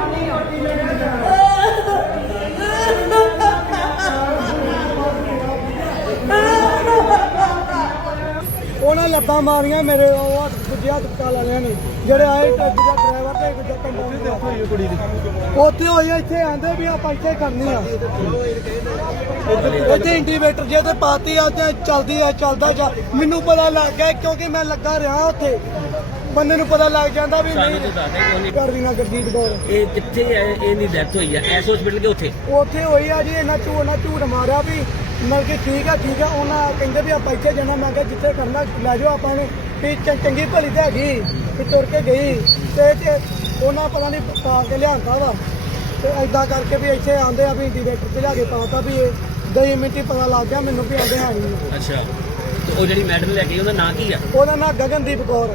ਉਹਨਾਂ ਲੱਤਾਂ ਮਾਰੀਆਂ ਮੇਰੇ ਉਹ ਦੁਜਿਆ ਟੁਕਾ ਲੈ ਲਿਆ ਨੇ ਜਿਹੜੇ ਆਏ ਟੱਜ ਦਾ ਡਰਾਈਵਰ ਤੇ ਇੱਕ ਜੱਟਾਂ ਦਾ ਉੱਥੇ ਹੋਈ ਕੁੜੀ ਦੀ ਉੱਥੇ ਹੋਈ ਇੱਥੇ ਆਂਦੇ ਵੀ ਆਪਾਂ ਇੱਥੇ ਕਰਨੀ ਆ ਉੱਥੇ ਇੰਡੀਕੇਟਰ ਜੇ ਉੱਥੇ ਪਾਤੀ ਆ ਤੇ ਚੱਲਦੀ ਆ ਚੱਲਦਾ ਜਾ ਮੈਨੂੰ ਪਤਾ ਲੱਗ ਗਿਆ ਕਿਉਂਕਿ ਮੈਂ ਲੱਗਾ ਰਿਹਾ ਉੱਥੇ ਬੰਦੇ ਨੂੰ ਪਤਾ ਲੱਗ ਜਾਂਦਾ ਵੀ ਨਹੀਂ ਕਰਦੀ ਨਾ ਗੱਡੀ ਕਬੂਰ ਇਹ ਕਿੱਥੇ ਹੈ ਇਹਦੀ ਡੈਥ ਹੋਈ ਹੈ ਐਸ ਹਸਪੀਟਲ ਦੇ ਉੱਥੇ ਉੱਥੇ ਹੋਈ ਆ ਜੀ ਇਹਨਾਂ ਝੂਠ ਨਾ ਝੂਠ ਮਾਰਿਆ ਵੀ ਮਨ ਕੇ ਠੀਕ ਆ ਠੀਕ ਆ ਉਹਨਾਂ ਕਹਿੰਦੇ ਵੀ ਆਪਾਂ ਇੱਥੇ ਜਾਣਾ ਮੈਂ ਕਿਹਾ ਜਿੱਥੇ ਕਰਨਾ ਲੈ ਜਾਓ ਆਪਾਂ ਨੇ ਵੀ ਚੰਗੀ ਭਲੀ ਤੇ ਹੈਗੀ ਵੀ ਤੁਰ ਕੇ ਗਈ ਤੇ ਤੇ ਉਹਨਾਂ ਪਤਾ ਨਹੀਂ ਪਾ ਕੇ ਲਿਆਂਦਾ ਵਾ ਤੇ ਐਦਾਂ ਕਰਕੇ ਵੀ ਇੱਥੇ ਆਉਂਦੇ ਆ ਵੀ ਡਾਇਰੈਕਟਰ ਤੇ ਲਾ ਕੇ ਪਾਤਾ ਵੀ ਇਹ ਦਈ ਮਿੱਟੀ ਪਤਾ ਲੱਗ ਗਿਆ ਮੈਨੂੰ ਵੀ ਆਉਂਦੇ ਹੈ ਨਹੀਂ ਅੱਛਾ ਉਹ ਜਿਹੜੀ ਮੈਡਮ ਲੈ ਕੇ ਉਹਦਾ ਨਾਂ ਕੀ ਆ ਉਹਦਾ ਨਾਂ ਗਗਨਦੀਪ ਕੌਰ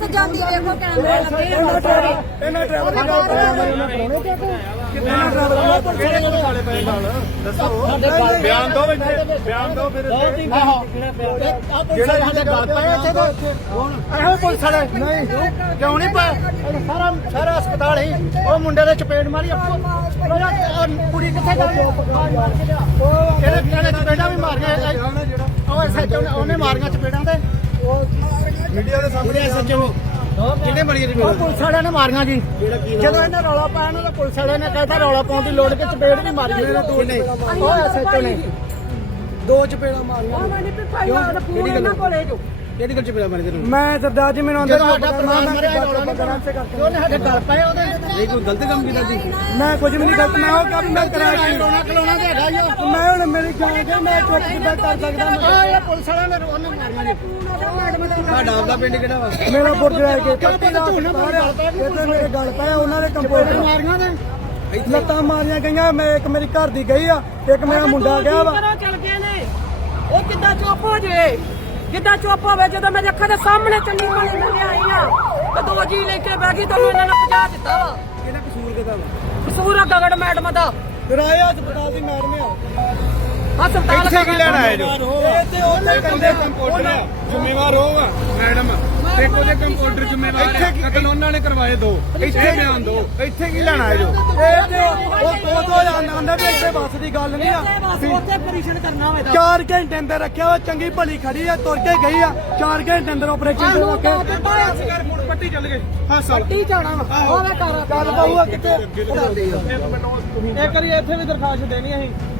ਸਜਾਉਂਦੀ ਵੇਖੋ ਕੈਮਰਾ ਇਹਨਾਂ ਡਰਾਈਵਰ ਨੇ ਕਿਹਾ ਕਿਹਨਾਂ ਡਰਾਈਵਰ ਨੇ ਕਿਹੜੇ ਨਾਲ ਦੱਸੋ ਬਿਆਨ ਦੋ ਬਿਆਨ ਦੋ ਫਿਰ ਇੱਥੇ ਕਿਹੜਾ ਜਿਹੜਾ ਗੱਲ ਪਾਇਆ ਇੱਥੇ ਤੇ ਹੁਣ ਇਹੋ ਪੁਲਿਸ ਨਹੀਂ ਕਿਉਂ ਨਹੀਂ ਪਾ ਸਾਰਾ ਸਾਰਾ ਹਸਪਤਾਲ ਹੀ ਉਹ ਮੁੰਡੇ ਦੇ ਚਪੇੜ ਮਾਰੀ ਆਪਾ ਕੁੜੀ ਕਿੱਥੇ ਗਈ ਕਿਹੜੇ ਕਿਹੜੇ ਚਪੇੜਾਂ ਵੀ ਮਾਰ ਗਏ ਉਹ ਸੱਚ ਉਹਨੇ ਮਾਰੀਆਂ ਚਪੇੜਾਂ ਤੇ ਵੀਡੀਓ ਦੇ ਸਾਹਮਣੇ ਐਸਾ ਚਲੋ ਕਿੰਨੇ ਬੜੀ ਰਿਪੋਰਟ ਪੁਲਿਸ ਵਾਲਿਆਂ ਨੇ ਮਾਰੀਆਂ ਜੀ ਜਦੋਂ ਇਹਨਾਂ ਰੌਲਾ ਪਾਇਆ ਨਾ ਤਾਂ ਪੁਲਿਸ ਵਾਲਿਆਂ ਨੇ ਕਹਿਤਾ ਰੌਲਾ ਪਾਉਣ ਦੀ ਲੋੜ ਕਿਸ ਬੇੜ ਵੀ ਮਾਰੀ ਨੇ ਦੋ ਨੇ ਦੋ ਚਪੇੜਾ ਮਾਰੀਆਂ ਉਹ ਮੈਨੇ ਪਿਪਾਈ ਵਾਲਾ ਪੂਰਾ ਇਹਨਾਂ ਕੋਲੇ ਜੋ ਕਿਹੜੀ ਗੱਲ ਚ ਪਿਆ ਮੈਨੇਜਰ ਮੈਂ ਸਰਦਾਰ ਜੀ ਮੈਨੂੰ ਅੰਦਰ ਤੁਹਾਡਾ ਪ੍ਰਮਾਣ ਮਰਿਆ ਹੈ ਉਹਨਾਂ ਨੇ ਕਰਾਂ ਸੇ ਕਰਕੇ ਉਹਨੇ ਹੱਥੇ ਡਰ ਪਏ ਉਹਦੇ ਨਹੀਂ ਕੋਈ ਗਲਤ ਕੰਮ ਕੀਤਾ ਜੀ ਮੈਂ ਕੁਝ ਵੀ ਨਹੀਂ ਗਲਤ ਮੈਂ ਉਹ ਕੰਮ ਮੈਂ ਕਰਾਇਆ ਸੀ ਰੋਣਾ ਖਲੋਣਾ ਤੇ ਹੈਗਾ ਯਾਰ ਮੈਂ ਹੁਣ ਮੇਰੀ ਜਾਨ ਦੇ ਮੈਂ ਕੁਝ ਵੀ ਕਰ ਸਕਦਾ ਮੈਂ ਆ ਇਹ ਪੁਲਿਸ ਵਾਲਿਆਂ ਨੇ ਰੋਣ ਮਾਰਿਆ ਨਹੀਂ ਤੁਹਾਡਾ ਆਪਦਾ ਪਿੰਡ ਕਿਹੜਾ ਵਾ ਮੇਰਾ ਪੁੱਤ ਰਹਿ ਕੇ ਕਿਹਦਾ ਝੂਠ ਬੋਲਦਾ ਇਹ ਤੇ ਮੇਰੇ ਗਲ ਪਏ ਉਹਨਾਂ ਨੇ ਕੰਪੋਜ਼ਰ ਮਾਰੀਆਂ ਨੇ ਲੱਤਾਂ ਮਾਰੀਆਂ ਗਈਆਂ ਮੈਂ ਇੱਕ ਮੇਰੀ ਘਰ ਦੀ ਗਈ ਆ ਇੱਕ ਮੇਰਾ ਮੁੰਡਾ ਗਿਆ ਵਾ ਉਹ ਕਿੱਦਾਂ ਚੁੱਪ ਹੋ ਜੇ ਜਿੱਦਾਂ ਚੁੱਪ ਹੋਵੇ ਜਦੋਂ ਮੇਰੇ ਅੱਖਾਂ ਦੇ ਸਾਹਮਣੇ ਚੰਨੀ ਮਾਲੀ ਲੈ ਆਈ ਆ ਤੇ ਦੋ ਜੀ ਲੈ ਕੇ ਬੈਗੀ ਤਾਂ ਇਹਨਾਂ ਨੇ ਪਜਾ ਦਿੱਤਾ ਵਾ ਇਹਦਾ ਕਸੂਰ ਕਿਹਦਾ ਵਾ ਕਸੂਰ ਆ ਗਗੜ ਮੈਡਮ ਦਾ ਕਿਰਾਏ ਅੱਜ ਬਤਾ ਦੀ ਮੈਡਮ ਆ ਹਾਂ ਸਰਤਾਲ ਕਿੱਥੇ ਕਿ ਲੈਣ ਆਏ ਜੋ ਇਹ ਤੇ ਉਹਦੇ ਕੰਦੇ ਕੰਪੋਟਰ ਜ਼ਿੰਮੇਵਾਰ ਹੋਗਾ ਮੈਡਮ ਇੱਕ ਉਹਦੇ ਕੰਪਿਊਟਰ ਜ਼ਿੰਮੇਵਾਰ ਹੈ ਇੱਥੇ ਕਿ ਉਹਨਾਂ ਨੇ ਕਰਵਾਏ ਦੋ ਇੱਥੇ ਬਿਆਨ ਦੋ ਇੱਥੇ ਕੀ ਲੈਣਾ ਹੈ ਜੋ ਉਹ ਉਹ ਦੋ ਜਾਂਦਾ ਵੀ ਇੱਥੇ ਬਸ ਦੀ ਗੱਲ ਨਹੀਂ ਆ ਉੱਥੇ ਪਰਿਸ਼ਨ ਕਰਨਾ ਹੋਇਆ 4 ਘੰਟੇ ਅੰਦਰ ਰੱਖਿਆ ਉਹ ਚੰਗੀ ਭਲੀ ਖੜੀ ਆ ਤੁਰ ਕੇ ਗਈ ਆ 4 ਘੰਟੇ ਅੰਦਰ ਆਪਰੇਸ਼ਨ ਕਰਵਾ ਕੇ ਪੱਟੀ ਚੱਲ ਗਈ ਹਾਂ ਸਰ ਪੱਟੀ ਜਾਣਾ ਉਹ ਹੋਵੇ ਕਰ ਗੱਲ ਬਹੁਆ ਕਿਤੇ ਇੱਕ ਵਾਰੀ ਇੱਥੇ ਵੀ ਦਰਖਾਸਤ ਦੇਣੀ ਅਸੀਂ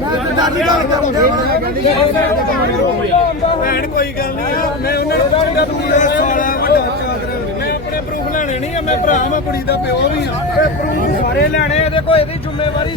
ਮੈਂ ਆਪਣੇ ਪ੍ਰੂਫ ਲੈਣੇ ਨਹੀਂ ਆ ਮੈਂ ਭਰਾ ਮਾ ਕੁੜੀ ਦਾ ਪਿਓ ਵੀ ਆ ਇਹ ਪ੍ਰੂਫ ਸਾਰੇ ਲੈਣੇ ਇਹਦੇ ਕੋਈ ਇਹਦੀ ਜ਼ਿੰਮੇਵਾਰੀ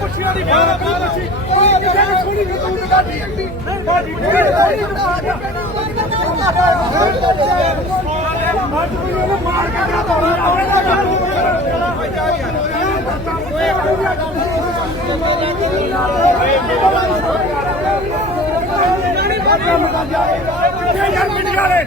ਪੁੱਛਿਆ ਨਹੀਂ ਬਾਹਰ ਆਪਣੀ ਪੁੱਛੀ ਉਹ ਕਿਸੇ ਨੇ ਛੋੜੀ ਨਹੀਂ ਤੂੰ ਕਾਡੀ ਕਾਡੀ ਮੈਂ ਮਾਰ ਕੇ ਗਿਆ ਤੋੜੀ ਆਵੇ ਨਾ ਜਾ ਕੋਈ ਨਹੀਂ ਬਾਤ ਕਰ ਜਾਏ ਕੋਈ ਨਹੀਂ ਬਾਤ ਕਰ ਜਾਏ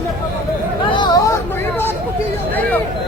Vem, vem, vem.